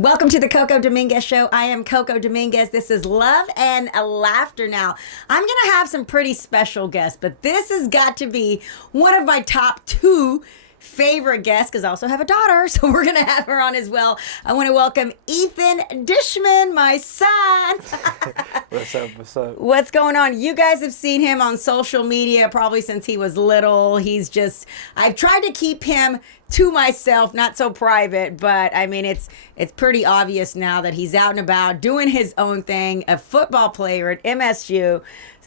Welcome to the Coco Dominguez Show. I am Coco Dominguez. This is Love and Laughter. Now, I'm going to have some pretty special guests, but this has got to be one of my top two favorite guests because I also have a daughter, so we're going to have her on as well. I want to welcome Ethan Dishman, my son. What's up? What's up? What's going on? You guys have seen him on social media probably since he was little. I've tried to keep him to myself, not so private, but I mean, it's pretty obvious now that he's out and about doing his own thing, a football player at MSU.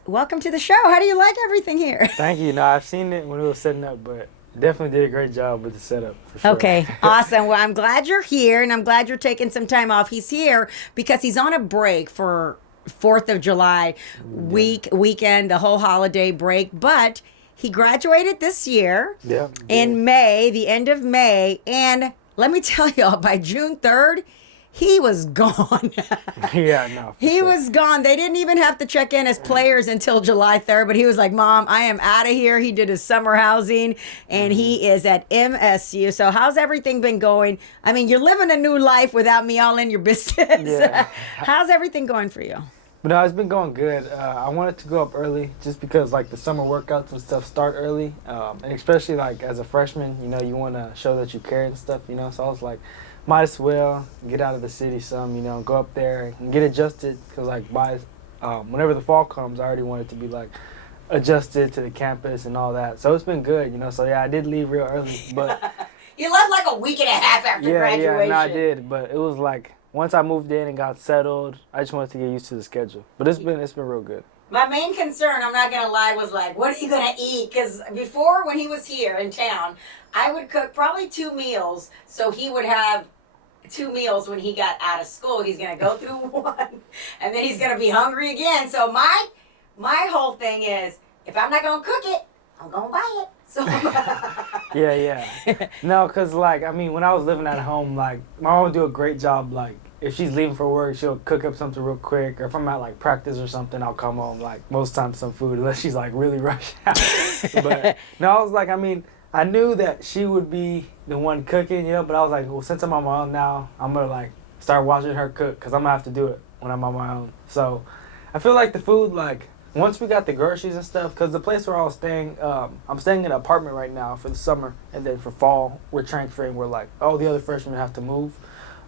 Welcome to the show. How do you like everything here? Thank you. No, I've seen it when it was setting up, but definitely did a great job with the setup, for sure. Okay, awesome. Well, I'm glad you're here, and I'm glad you're taking some time off. He's here because he's on a break for 4th of July weekend, the whole holiday break, but he graduated this year in May, the end of May, and let me tell y'all, by June 3rd, he was gone. He was gone. They didn't even have to check in as players until July 3rd, but he was like, Mom, I am out of here. He did his summer housing, and he is at MSU. So how's everything been going? I mean, you're living a new life without me all in your business. Yeah. How's everything going for you? But no, it's been going good. I wanted to go up early just because, like, the summer workouts and stuff start early. And especially, like, as a freshman, you know, you want to show that you care and stuff, you know. So I was like, might as well get out of the city some, you know, go up there and get adjusted because, like, whenever the fall comes, I already wanted to be, like, adjusted to the campus and all that. So it's been good, you know. So, yeah, I did leave real early. But You left like a week and a half after graduation. Yeah, no, I did. But it was, like, once I moved in and got settled, I just wanted to get used to the schedule. But it's been real good. My main concern, I'm not going to lie, was like, what are you going to eat? Because before, when he was here in town, I would cook probably 2 meals, so he would have 2 meals when he got out of school. He's going to go through one, and then he's going to be hungry again. So my whole thing is, if I'm not going to cook it, I'm going to buy it. So Yeah. No, because, like, I mean, when I was living at home, like, my mom would do a great job. Like, if she's leaving for work, she'll cook up something real quick. Or if I'm at, like, practice or something, I'll come home, like, most times some food, unless she's, like, really rushed out. But, no, I was like, I mean, I knew that she would be the one cooking, you know, but I was like, well, since I'm on my own now, I'm going to, like, start watching her cook because I'm going to have to do it when I'm on my own. So I feel like the food, like, once we got the groceries and stuff, because the place where I was staying, I'm staying in an apartment right now for the summer, and then for fall, we're transferring. We're like, oh, the other freshmen have to move.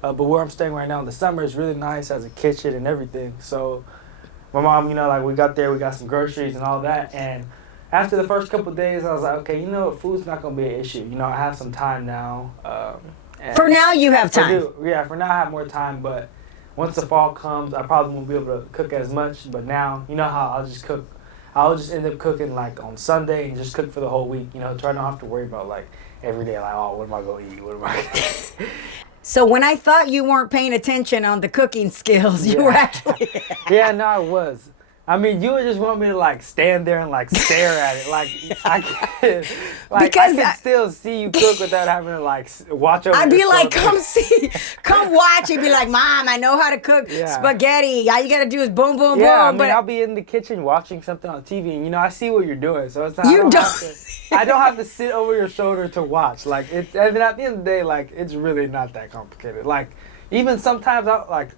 But where I'm staying right now in the summer is really nice, has a kitchen and everything. So my mom, you know, like, we got there, we got some groceries and all that, and after the first couple of days, I was like, okay, you know what, food's not going to be an issue. You know, I have some time now. For now, you have time. For now I have more time, but once the fall comes, I probably won't be able to cook as much. But now, you know how I'll just end up cooking, like, on Sunday and just cook for the whole week. You know, try not to have to worry about, like, every day, like, oh, what am I going to eat? What am I going to eat? So when I thought you weren't paying attention on the cooking skills, you were actually. Yeah, no, I was. I mean, you would just want me to, like, stand there and, like, stare at it. Like, I can still see you cook without having to, like, watch over. I'd be like, come watch. He'd be like, Mom, I know how to cook spaghetti. All you got to do is boom, boom, boom. I mean, I'll be in the kitchen watching something on TV, and, you know, I see what you're doing. So it's not, I don't have to sit over your shoulder to watch. Like, I mean, at the end of the day, like, it's really not that complicated. Like, even sometimes,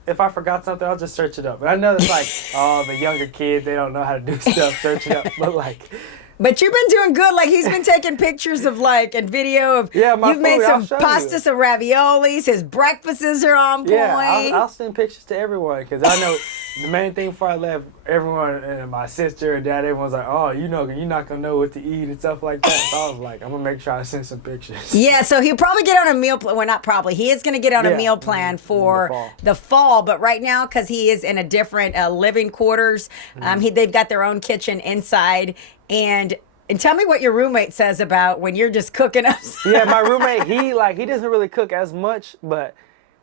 if I forgot something, I'll just search it up. But I know it's like, oh, the younger kids, they don't know how to do stuff, search it up. But, like... But you've been doing good. Like, he's been taking pictures of, like, and video of... Yeah, my You've food, made some pasta, some raviolis. His breakfasts are on point. Yeah, I'll send pictures to everyone because I know the main thing before I left, everyone and my sister and dad, everyone's like, oh, you know, you're not going to know what to eat and stuff like that. So I was like, I'm going to make sure I send some pictures. Yeah, so he'll probably get on a meal plan. Well, not probably. He is going to get on a meal plan for the fall. But right now, because he is in a different living quarters, they've got their own kitchen inside. And tell me what your roommate says about when you're just cooking up. Yeah, my roommate, he doesn't really cook as much, but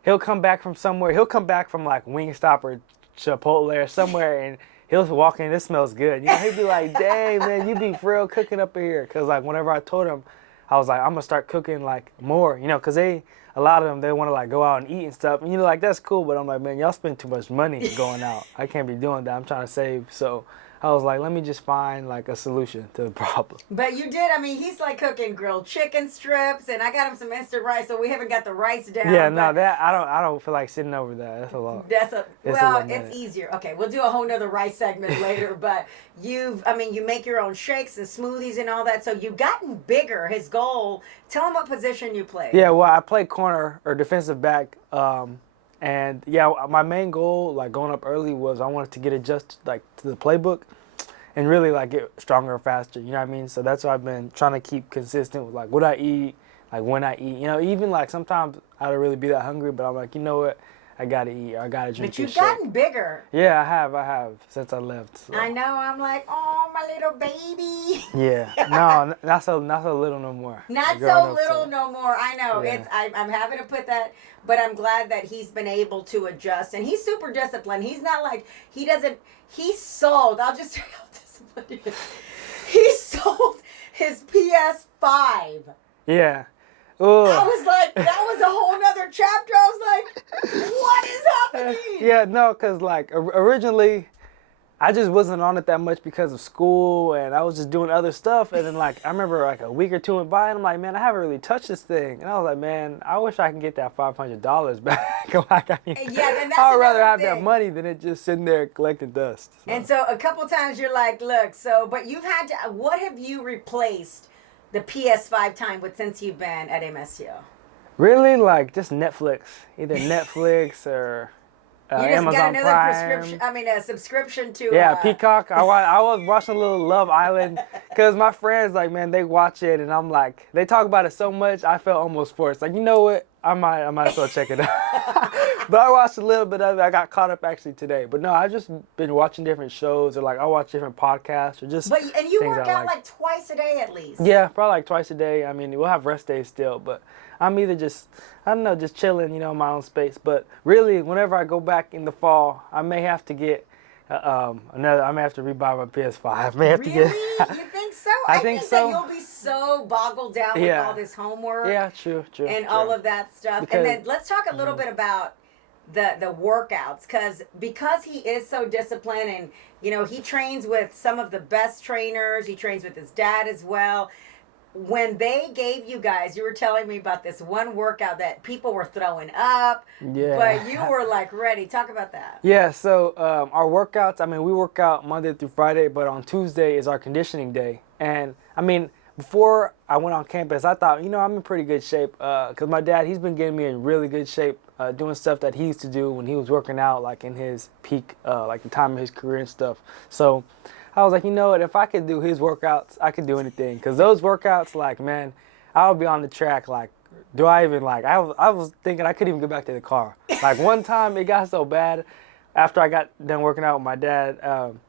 he'll come back from somewhere. He'll come back from, like, Wingstop or Chipotle or somewhere, and he'll walk in, this smells good. You know, he'd be like, dang, man, you be for real cooking up in here. Because, like, whenever I told him, I was like, I'm going to start cooking, like, more. You know, because a lot of them, they want to, like, go out and eat and stuff. And, you know, like, that's cool. But I'm like, man, y'all spend too much money going out. I can't be doing that. I'm trying to save. So I was like, let me just find like a solution to the problem. But you did. I mean, he's like cooking grilled chicken strips, and I got him some instant rice, so we haven't got the rice down. Yeah, no, that I don't feel like sitting over that. That's a lot. It's easier. Okay, we'll do a whole nother rice segment later. But you make your own shakes and smoothies and all that. So you've gotten bigger. His goal. Tell him what position you play. Yeah, well, I play corner or defensive back. And yeah, my main goal, like going up early, was I wanted to get adjusted like to the playbook, and really like get stronger and faster. You know what I mean? So that's why I've been trying to keep consistent with like what I eat, like when I eat. You know, even like sometimes I don't really be that hungry, but I'm like, you know what, I gotta eat. Or I gotta drink. But you've gotten bigger. Yeah, I have since I left. So. I know. I'm like, oh, my little baby. Yeah. No, not so little no more. Not so little no more. I know. Yeah. I'm having to put that, but I'm glad that he's been able to adjust, and he's super disciplined. He's not like He sold. I'll just tell you how disciplined he is. He sold his PS5. Yeah. Ugh. I was like, that was a whole nother chapter. I was like, what is happening? Yeah, no, because like originally I just wasn't on it that much because of school, and I was just doing other stuff. And then like I remember like a week or two went by, and I'm like, man, I haven't really touched this thing. And I was like, man, I wish I can get that $500 back. Like, I'd rather have that money than it just sitting there collecting dust. So. And so a couple times you're like, look, but you've had to. What have you replaced the PS5 time with since you've been at MSU? Really, like just Netflix, either Netflix or. You just Amazon got another Prime. a subscription to. Yeah, Peacock. I was watching a little Love Island because my friends, like, man, they watch it, and I'm like, they talk about it so much, I felt almost forced. Like, you know what? I might as well check it out. But I watched a little bit of it. I got caught up actually today. But no, I've just been watching different shows, or like I watch different podcasts, or just. And you work out like twice a day at least. Yeah, probably like twice a day. I mean, we'll have rest days still, but I'm either just, I don't know, just chilling, you know, in my own space. But really, whenever I go back in the fall, I may have to get I may have to rebuy my PS5. I may have to get. You think so? I think so. That you'll be so boggled down with all this homework. Yeah, true. And all of that stuff. Because, and then let's talk a little bit about the workouts, because he is so disciplined, and you know, he trains with some of the best trainers. He trains with his dad as well. When they gave you guys, you were telling me about this one workout that people were throwing up, but you were like ready. Talk about that. Yeah, so our workouts, I mean, we work out Monday through Friday, but on Tuesday is our conditioning day. And I mean, before I went on campus, I thought, you know, I'm in pretty good shape because my dad, he's been getting me in really good shape doing stuff that he used to do when he was working out, like in his peak, like the time of his career and stuff. So I was like, you know what, if I could do his workouts, I could do anything. Because those workouts, like, man, I would be on the track, like, do I even, like, I was thinking I couldn't even get back to the car. Like, one time it got so bad after I got done working out with my dad.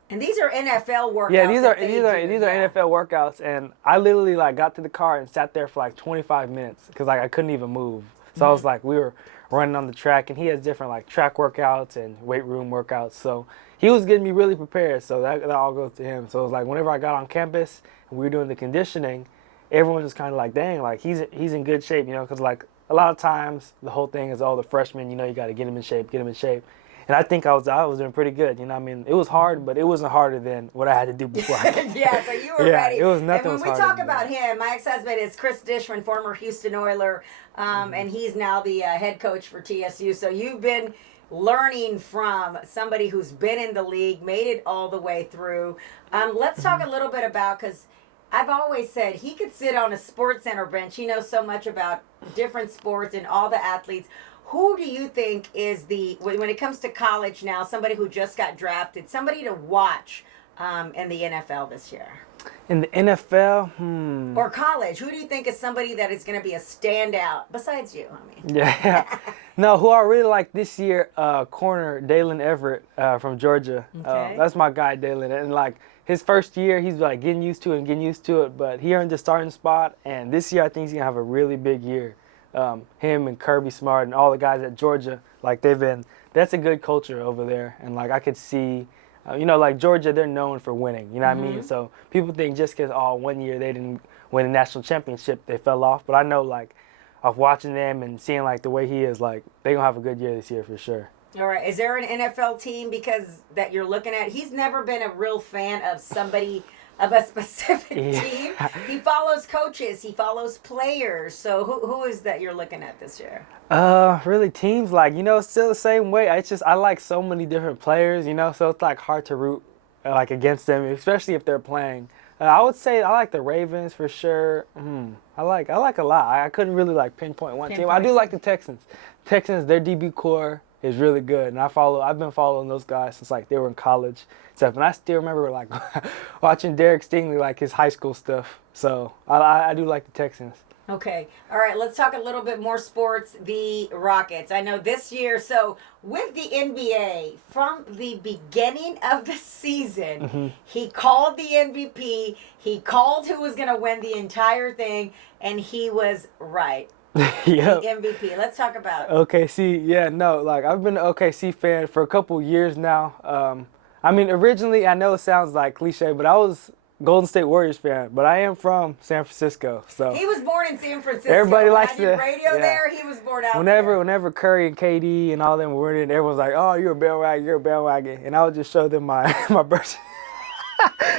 And these are NFL workouts. Yeah, these are NFL workouts. And I literally, like, got to the car and sat there for, like, 25 minutes because, like, I couldn't even move. So I was like, we were running on the track, and he has different, like, track workouts and weight room workouts. So he was getting me really prepared, so that all goes to him. So it was like whenever I got on campus and we were doing the conditioning, everyone was kind of like, dang, like he's in good shape, you know, because like a lot of times the whole thing is, oh, the freshmen, you know, you got to get him in shape. And I think I was doing pretty good, you know. I mean, it was hard, but it wasn't harder than what I had to do before. Yeah, so you were ready. It was nothing. And when we talk about him, my ex-husband is Chris Dishman, former Houston Oiler, and he's now the head coach for TSU. So you've been learning from somebody who's been in the league, made it all the way through. Let's talk a little bit about, because I've always said he could sit on a sports center bench. He knows so much about different sports and all the athletes. Who do you think is when it comes to college now, somebody who just got drafted, somebody to watch in the NFL this year? In the NFL? Or college, who do you think is somebody that is going to be a standout besides you? I mean, yeah. No, who I really like this year, corner Dalen Everett from Georgia. Okay. That's my guy, Dalen. And like his first year, he's like getting used to it, but he earned the starting spot. And this year, I think he's going to have a really big year. Him and Kirby Smart and all the guys at Georgia, like that's a good culture over there. And like I could see, you know, like Georgia, they're known for winning, you know what I mean? So people think just because, 1 year they didn't win a national championship, they fell off. But I know, like, of watching them and seeing like the way he is, like, they're going to have a good year this year for sure. All right. Is there an NFL team because that you're looking at? He's never been a real fan of somebody of a specific team. He follows coaches. He follows players. So who is that you're looking at this year? Really teams like, it's still the same way. It's just I like so many different players, so it's like hard to root like against them, especially if they're playing. I would say I like the Ravens for sure. I like a lot. I couldn't really like pinpoint one team. I do like the Texans. Texans, their DB core is really good, and I've been following those guys since like they were in college stuff, and I still remember like watching Derek Stingley like his high school stuff. So I do like the Texans. Okay. All right. Let's talk a little bit more sports. The Rockets. I know this year. So with the NBA, from the beginning of the season, he called the MVP. He called who was going to win the entire thing, and he was right. Yep. The MVP. Let's talk about it. OKC. Yeah. No. Like I've been an OKC fan for a couple years now. I mean, originally I know it sounds like cliche, but I was Golden State Warriors fan, but I am from San Francisco, so he was born in San Francisco. Everybody likes the radio there. He was born out there. Whenever Curry and KD and all them were in, everyone's like, "Oh, you're a bandwagon," and I would just show them my birth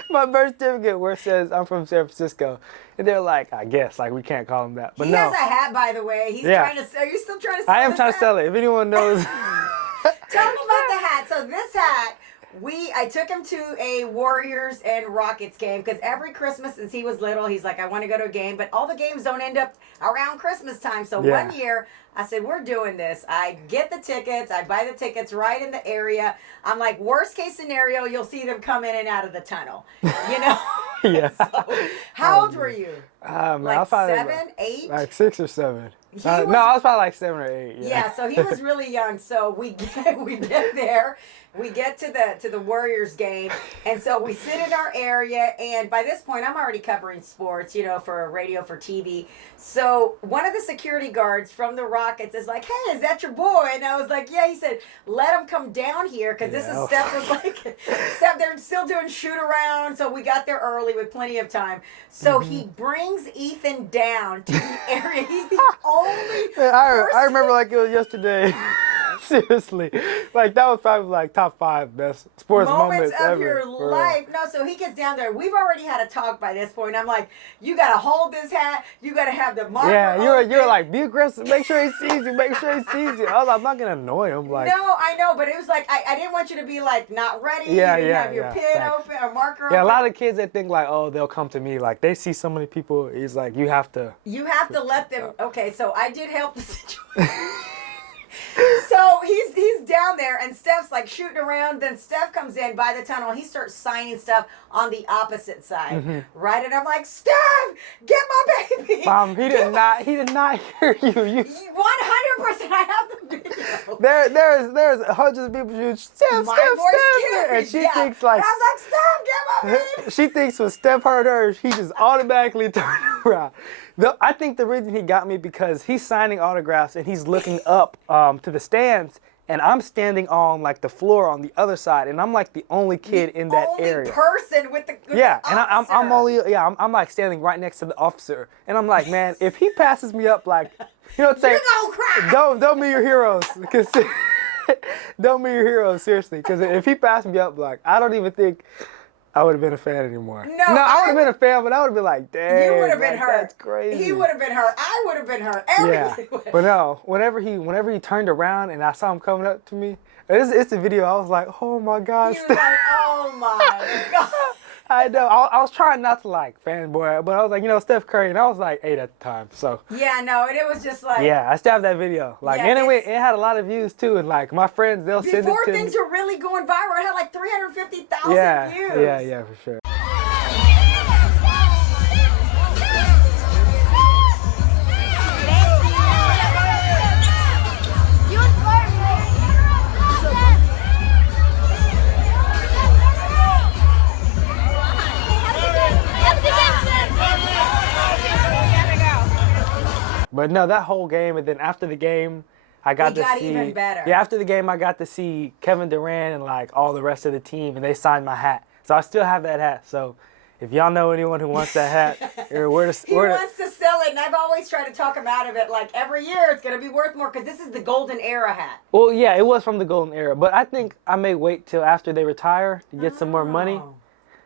my birth certificate where it says I'm from San Francisco, and they're like, "I guess like we can't call him that." But he has a hat, by the way. He's trying to. Are you still trying to sell? I am trying to sell it. If anyone knows, tell me about the hat. So this hat. I took him to a Warriors and Rockets game because every Christmas since he was little, he's like, I want to go to a game, but all the games don't end up around Christmas time. So one year, I said, we're doing this. I get the tickets. I buy the tickets right in the area. I'm like, worst case scenario, you'll see them come in and out of the tunnel. Yeah. So, how old were you? Like 7, 8? Like 6 or 7. No, I was probably like 7 or 8. Yeah, so he was really young. So we get there. We get to the Warriors game, and so we sit in our area, and by this point, I'm already covering sports, for radio, for TV. So one of the security guards from the Rockets is like, hey, is that your boy? And I was like, yeah. He said, let him come down here, because this is Steph was like, Steph, they're still doing shoot around, so we got there early with plenty of time. So he brings Ethan down to the area. He's the only I remember like it was yesterday. Seriously, like that was probably like top 5 best sports moments of ever. Your life. No, so he gets down there. We've already had a talk by this point. I'm like, you gotta hold this hat. You gotta have the marker. Yeah, you're like, be aggressive. Make sure he sees you. Make sure he sees you. I was like, I'm not gonna annoy him. Like, no, I know, but it was like I didn't want you to be like not ready. Yeah, you didn't have your pen open or marker open. Yeah, a lot of kids they think like, oh, they'll come to me. Like they see so many people. He's like, you have to let them. Okay, so I did help the situation. So he's down there, and Steph's like shooting around. Then Steph comes in by the tunnel. He starts signing stuff on the opposite side, right? And I'm like, Steph, get my baby. Mom, he did not hear you. 100%. I have the video. There's hundreds of people shooting Steph, and she thinks like, and I was like, Steph, get my baby. She thinks when Steph heard her, he just automatically turned around. I think the reason he got me because he's signing autographs and he's looking up to the stands, and I'm standing on like the floor on the other side, and I'm like the only kid in that area. Only person with the and I'm like standing right next to the officer, and I'm like, man, if he passes me up, like, you're gonna cry. Don't be your heroes, because don't be your heroes, seriously, because if he passed me up, like, I don't even think I would have been a fan anymore. No, I would have been a fan, but I would have been like, damn. You would have been hurt. That's crazy. He would have been hurt. I would have been hurt. Everybody would. But no, whenever he turned around and I saw him coming up to me, it's a video. I was like, oh my God. He was like, oh my God. I know. I was trying not to like fanboy, but I was like, Steph Curry, and I was like 8 at the time. So yeah, no, and it was just like I still have that video. Like, anyway, it had a lot of views too, and like my friends, they'll send it to me. Before things were really going viral, it had like 350,000 views. Yeah, for sure. But no, that whole game, and then after the game, I got to see even better. Yeah, after the game, I got to see Kevin Durant and like all the rest of the team, and they signed my hat. So I still have that hat. So if y'all know anyone who wants that hat, or He wants to sell it, and I've always tried to talk him out of it. Like, every year it's going to be worth more because this is the golden era hat. Well, yeah, it was from the golden era, but I think I may wait till after they retire to get some more money.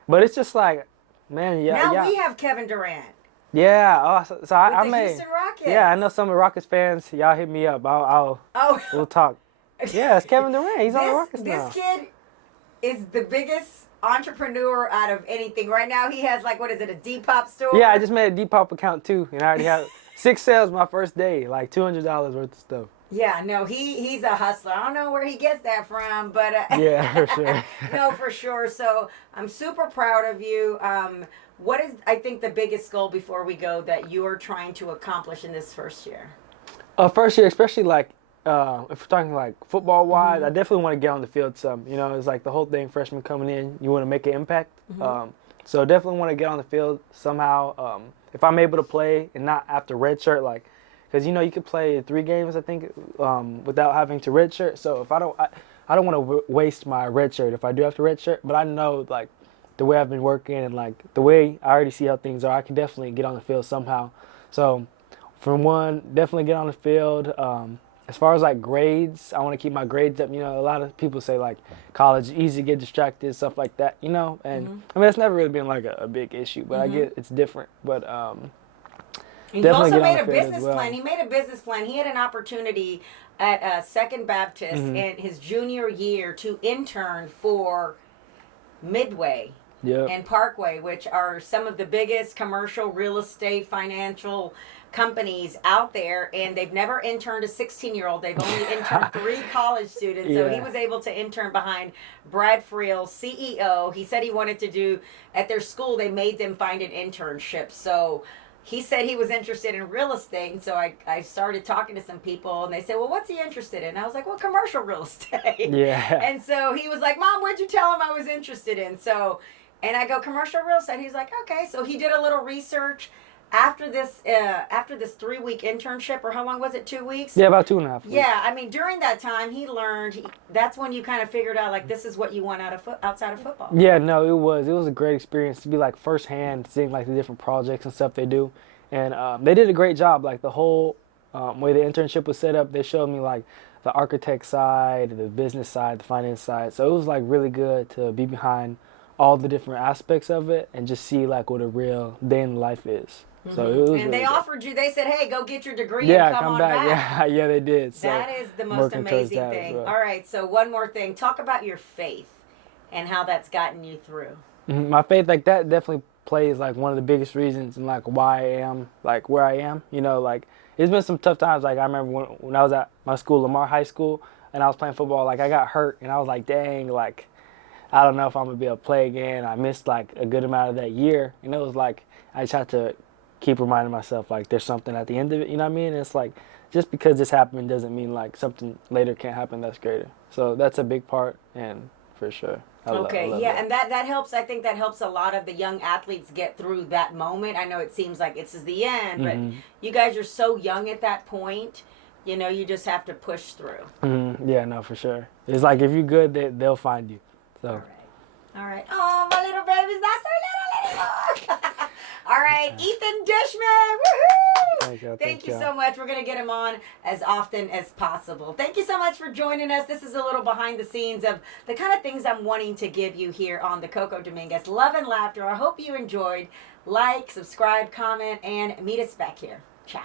But it's just like, man, Now we have Kevin Durant. Yeah, so I may. Houston Rockets. Yeah, I know some of the Rockets fans. Y'all hit me up. We'll talk. Yeah, it's Kevin Durant. He's on the Rockets now. This kid is the biggest entrepreneur out of anything. Right now he has, like, what is it, a Depop store? Yeah, I just made a Depop account too, and I already have 6 sales my first day, like $200 worth of stuff. Yeah, no, he's a hustler. I don't know where he gets that from, but yeah, for sure. No, for sure. So I'm super proud of you. What is, I think, the biggest goal before we go that you are trying to accomplish in this first year? First year, especially like if we're talking like football wise, I definitely want to get on the field some. You know, it's like the whole thing, freshman coming in, you want to make an impact. So definitely want to get on the field somehow. If I'm able to play and not after redshirt, like, because you know you could play 3 games, I think, without having to redshirt. So if I don't want to waste my redshirt if I do have to redshirt. But I know like the way I've been working and like the way I already see how things are, I can definitely get on the field somehow. So from one, definitely get on the field. As far as like grades, I want to keep my grades up. You know, a lot of people say like college easy to get distracted, stuff like that. You know, and I mean it's never really been like a big issue, but I get it's different. But he also made a business plan. He made a business plan. He had an opportunity at Second Baptist in his junior year to intern for Midway and Parkway, which are some of the biggest commercial real estate financial companies out there, and they've never interned a 16-year-old. They've only interned 3 college students. So he was able to intern behind Brad Friel, CEO. He said he wanted to do, at their school, they made them find an internship. So he said he was interested in real estate, and so I started talking to some people, and they said, well, what's he interested in? And I was like, well, commercial real estate. Yeah. And so he was like, Mom, what'd you tell him I was interested in? So, and I go, commercial real estate. He's like, okay. So he did a little research. After this 3-week internship, or how long was it? 2 weeks? Yeah, about 2.5 weeks. Yeah, I mean, during that time, he learned. That's when you kind of figured out, like, this is what you want outside of football. Yeah, no, it was a great experience to be like firsthand seeing like the different projects and stuff they do, and they did a great job. Like the whole way the internship was set up, they showed me like the architect side, the business side, the finance side. So it was like really good to be behind all the different aspects of it and just see like what a real day in life is. So it was and really they good. offered you, they said, hey, go get your degree and come on back. Yeah, they did. So that is the most amazing thing. Well. All right, so one more thing. Talk about your faith and how that's gotten you through. My faith, like that definitely plays like one of the biggest reasons and like why I am like where I am. You know, like it's been some tough times. Like I remember when I was at my school, Lamar High School, and I was playing football, like I got hurt and I was like, dang, like I don't know if I'm going to be able to play again. I missed like a good amount of that year. And it was like I just had to keep reminding myself like there's something at the end of it, you know what I mean? And it's like just because this happened doesn't mean like something later can't happen that's greater. So that's a big part, and for sure. I love that. And that helps. I think that helps a lot of the young athletes get through that moment. I know it seems like this is the end, but you guys are so young at that point. You know, you just have to push through. Yeah, no, for sure. It's like if you're good, they'll find you. So. All right. Oh, my little baby's not so little anymore. All right, Ethan Dishman. Woohoo! Thank you so much. We're going to get him on as often as possible. Thank you so much for joining us. This is a little behind the scenes of the kind of things I'm wanting to give you here on the Coco Dominguez Love and Laughter. I hope you enjoyed. Like, subscribe, comment, and meet us back here. Ciao.